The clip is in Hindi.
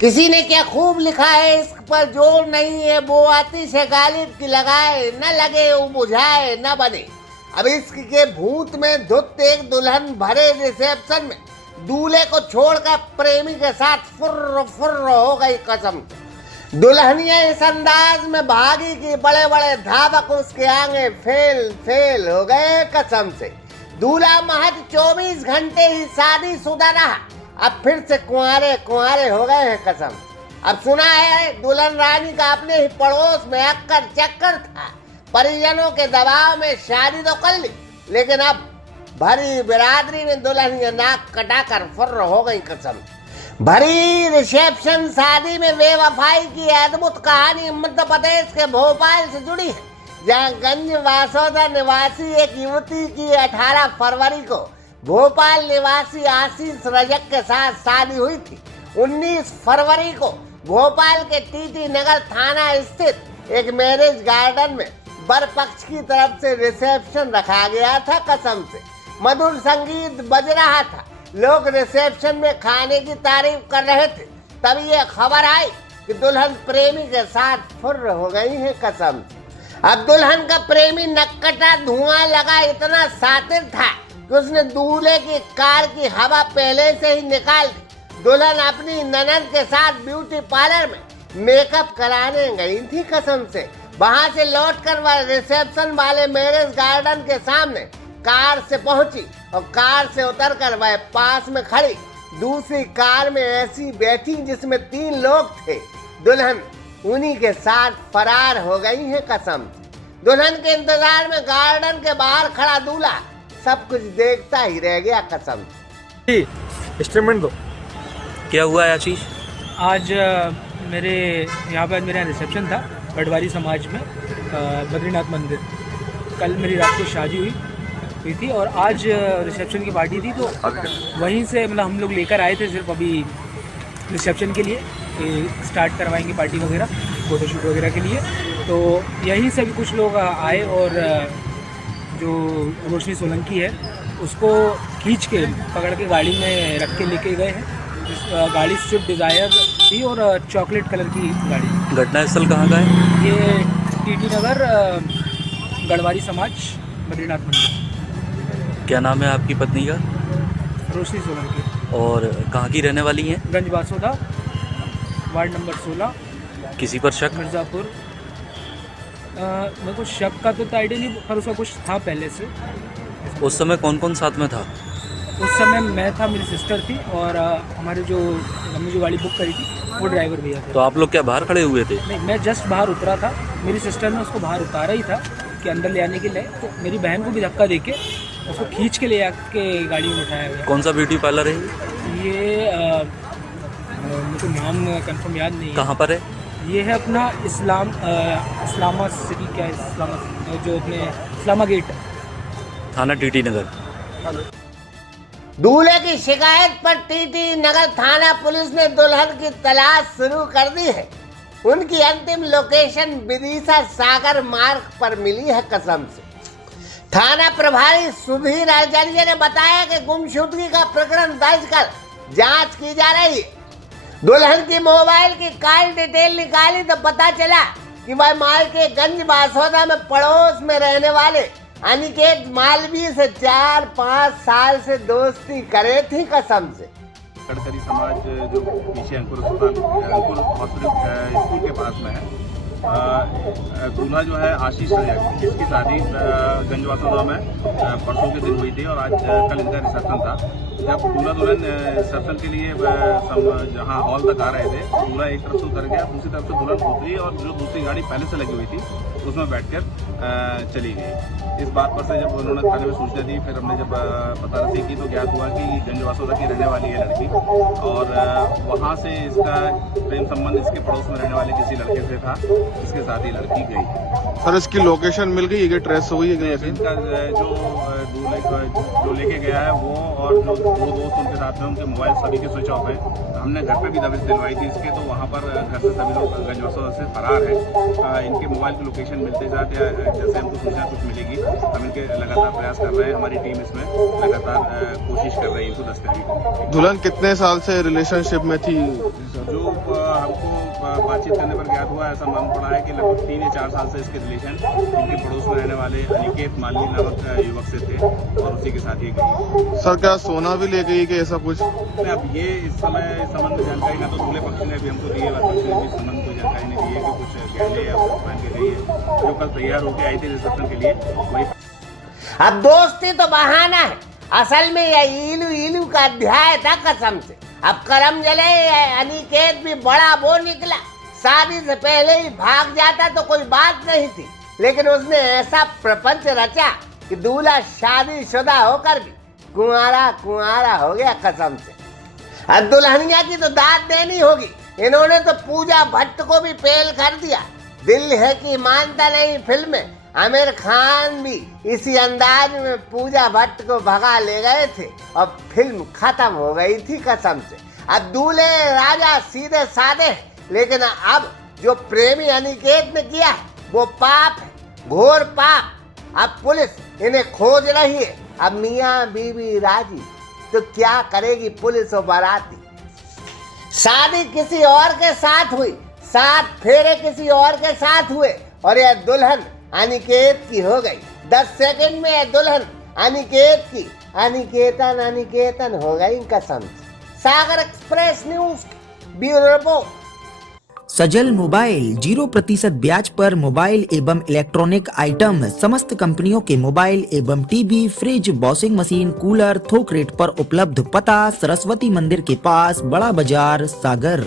किसी ने क्या खूब लिखा है, इश्क पर जोर नहीं है वो आतिश है गालिब की लगाए, न लगे वो बुझाए न बने। अब इश्क के भूत में धुत एक दुल्हन भरे रिसेप्शन में दूल्हे को छोड़कर प्रेमी के साथ फुर्र फुर्र हो गई कसम। दुल्हनिया इस अंदाज में भागी कि बड़े बड़े धावक उसके आगे फेल फेल हो गए कसम से। दूल्हा महज 24 घंटे ही शादीशुदा रहा, अब फिर से कुंवारे कुंवारे हो गए हैं कसम। अब सुना है दुल्हन रानी का अपने ही पड़ोस में अक्कर चक्कर था, परिजनों के दबाव में शादी तो कर ली, लेकिन अब भरी बिरादरी में दुल्हनिया नाक कटाकर फुर्र हो गई कसम। भरी रिसेप्शन शादी में बेवफाई की अद्भुत कहानी मध्य प्रदेश के भोपाल से जुड़ी है, जहां गंज वासोदा निवासी एक युवती की 18 फरवरी को भोपाल निवासी आशीष रजक के साथ शादी हुई थी। 19 फरवरी को भोपाल के टीटी नगर थाना स्थित एक मैरिज गार्डन में वर पक्ष की तरफ से रिसेप्शन रखा गया था कसम से। मधुर संगीत बज रहा था, लोग रिसेप्शन में खाने की तारीफ कर रहे थे। तभी ये खबर आई कि दुल्हन प्रेमी के साथ फुर्र हो गई है कसम से। अब दुल्हन का प्रेमी नक्कटा धुआं लगा इतना सातिर था कि उसने दूल्हे की कार की हवा पहले से ही निकाल दी। दुल्हन अपनी ननद के साथ ब्यूटी पार्लर में मेकअप कराने गई थी कसम से। वहां से लौटकर वह रिसेप्शन वाले मैरिज गार्डन के सामने कार से पहुंची और कार से उतरकर वह पास में खड़ी दूसरी कार में ऐसी बैठी जिसमें 3 लोग थे। दुल्हन उन्हीं के साथ फरार हो गई है कसम। दुल्हन के इंतजार में गार्डन के बाहर खड़ा दूल्हा सब कुछ देखता ही रह गया कसम। इंस्ट्रूमेंट दो। क्या हुआ है आशीष? आज मेरे यहाँ पर मेरा रिसेप्शन था पटवारी समाज में बद्रीनाथ मंदिर। कल मेरी रात को शादी हुई थी और आज रिसेप्शन की पार्टी थी, तो वहीं से मतलब हम लोग लेकर आए थे सिर्फ अभी रिसेप्शन के लिए, स्टार्ट करवाएंगे पार्टी वगैरह फ़ोटोशूट वगैरह के लिए। तो यहीं से भी कुछ लोग आए और जो रोशनी सोलंकी है उसको खींच के पकड़ के गाड़ी में रख के लेके गए हैं। गाड़ी स्विफ्ट डिज़ायर थी और चॉकलेट कलर की गाड़ी। घटना स्थल कहाँ का है? ये टीटी नगर गढ़वारी समाज बद्रीनाथ मंदिर। क्या नाम है आपकी पत्नी का? रोशनी सोलंकी। और कहाँ की रहने वाली हैं? गंज वासोदा, वार्ड नंबर 16। किसी पर शक? मिर्ज़ापुर। मेरे को शक का तो आइडिया नहीं, पर उसका कुछ था पहले से। उस समय कौन कौन साथ में था? उस समय मैं था, मेरी सिस्टर थी और हमारे जो हमने जो गाड़ी बुक करी थी वो ड्राइवर भैया थे। तो आप लोग क्या बाहर खड़े हुए थे? नहीं, मैं जस्ट बाहर उतरा था, मेरी सिस्टर ने उसको बाहर उतारा ही था कि अंदर ले आने के लिए। तो मेरी बहन को भी धक्का देके उसको खींच के ले आके गाड़ी में उठाया गया। कौन सा ब्यूटी पार्लर है ये मुझे तो नाम कंफर्म याद नहीं है। कहाँ पर है ये? है अपना इस्लामा सिटी, क्या है जो अपने इस्लामा गेट, थाना टीटी नगर। दूल्हे की शिकायत पर टीटी नगर थाना पुलिस ने दुल्हन की तलाश शुरू कर दी है। उनकी अंतिम लोकेशन विदिशा सागर मार्ग पर मिली है कसम से। थाना प्रभारी सुधीर आचार्य ने बताया कि गुमशुदगी का प्रकरण दर्ज कर जांच की जा रही है। दुल्हन की मोबाइल की कॉल डिटेल निकाली तो पता चला कि वह मायके गंज बासोदा में पड़ोस में रहने वाले अनिकेत मालवीय से 4-5 साल से दोस्ती करे थी कसम से। गडकरी समाज जो पीछे अंकुर हॉस्पिटल स्कूल के पास में है, दूल्हा जो है आशीष रजक, जिसकी शादी गंजवासोदा में परसों के दिन हुई थी और आज कल इनका रिसेप्शन था। जब दूल्हा दुल्हन रिसेप्शन के लिए जहां हॉल तक आ रहे थे, दूल्हा एक तरफ से उतर गया, दूसरी तरफ से दुल्हन उतरी और जो दूसरी गाड़ी पहले से लगी हुई थी उसमें बैठकर चली गई। इस बात पर से जब उन्होंने थाने में सूचना दी, फिर हमने जब पता रसी की तो ज्ञात हुआ कि गंजवासोदा की रहने वाली है लड़की और वहाँ से इसका प्रेम संबंध इसके पड़ोस में रहने वाले किसी लड़के से था, जिसके साथ ही लड़की गई। सर इसकी लोकेशन मिल गई है, ट्रेस हुई है? इनका जो दूल्हे जो लेके गया है वो और जो दो दोस्त उनके साथ में, उनके मोबाइल सभी के स्विच ऑफ है। हमने घर पे भी दबिश दिलवाई थी इसके, तो वहाँ पर घर से सभी लोग गंजवासों से फरार है। इनके मोबाइल की लोकेशन मिलते जाते जैसे हमको सूचना कुछ मिलेगी हम इनके लगातार प्रयास कर रहे हैं। हमारी टीम इसमें लगातार कोशिश कर रही है इनको दस्तगिरी करने की। दुल्हन कितने साल से रिलेशनशिप में थी? जो हमको बातचीत करने पर ज्ञात हुआ, ऐसा मालूम पड़ा है कि लगभग 3 या 4 साल से इसके रिलेशन इनके पड़ोस में रहने वाले अनिकेत माली नामक युवक से थे और उसी के साथ ये गई। सर क्या सोना भी ले गई कि ऐसा कुछ? अब ये इस समय इस संबंध में जानकारी ना तो दूल्हे पक्ष ने भी हमको दी है, पक्ष ने भी इस संबंध में कोई जानकारी नहीं दी है कि कुछ गहने या कुछ पहन के गई है। जो कल तैयार होकर आई थी रिसेप्शन के लिए वही। अब दोस्ती तो बहाना है, असल में यह इलू इलू का अध्याय था कसम से। अब करम जले अनिकेत भी बड़ा वो निकला। शादी से पहले ही भाग जाता तो कोई बात नहीं थी, लेकिन उसने ऐसा प्रपंच रचा कि दूल्हा शादीशुदा होकर भी कुंवारा कुंवारा हो गया कसम से। अब दुल्हनिया की तो दाद देनी होगी। इन्होंने तो पूजा भट्ट को भी फेल कर दिया। दिल है कि मानता नहीं फिल्म में आमिर खान भी इसी अंदाज में पूजा भट्ट को भगा ले गए थे और फिल्म खत्म हो गई थी कसम से। अब दूल्हे राजा सीधे साधे हैं, लेकिन अब जो प्रेमी अनिकेत ने किया है वो पाप है, घोर पाप। अब पुलिस इन्हें खोज रही है। अब मियाँ बीवी राजी तो क्या करेगी पुलिस और बाराती। शादी किसी और के साथ हुई, 7 फेरे किसी और के साथ हुए और यह दुल्हन अनिकेत की हो गई। 10 सेकंड में यह दुल्हन अनिकेत की अनिकेतन अनिकेतन हो गई कसम से। सागर एक्सप्रेस न्यूज ब्यूरो रिपोर्ट। सजल मोबाइल 0% ब्याज पर मोबाइल एवं इलेक्ट्रॉनिक आइटम, समस्त कंपनियों के मोबाइल एवं TV, fridge, washing machine, cooler थोक रेट पर उपलब्ध। पता सरस्वती मंदिर के पास, बड़ा बाजार, सागर।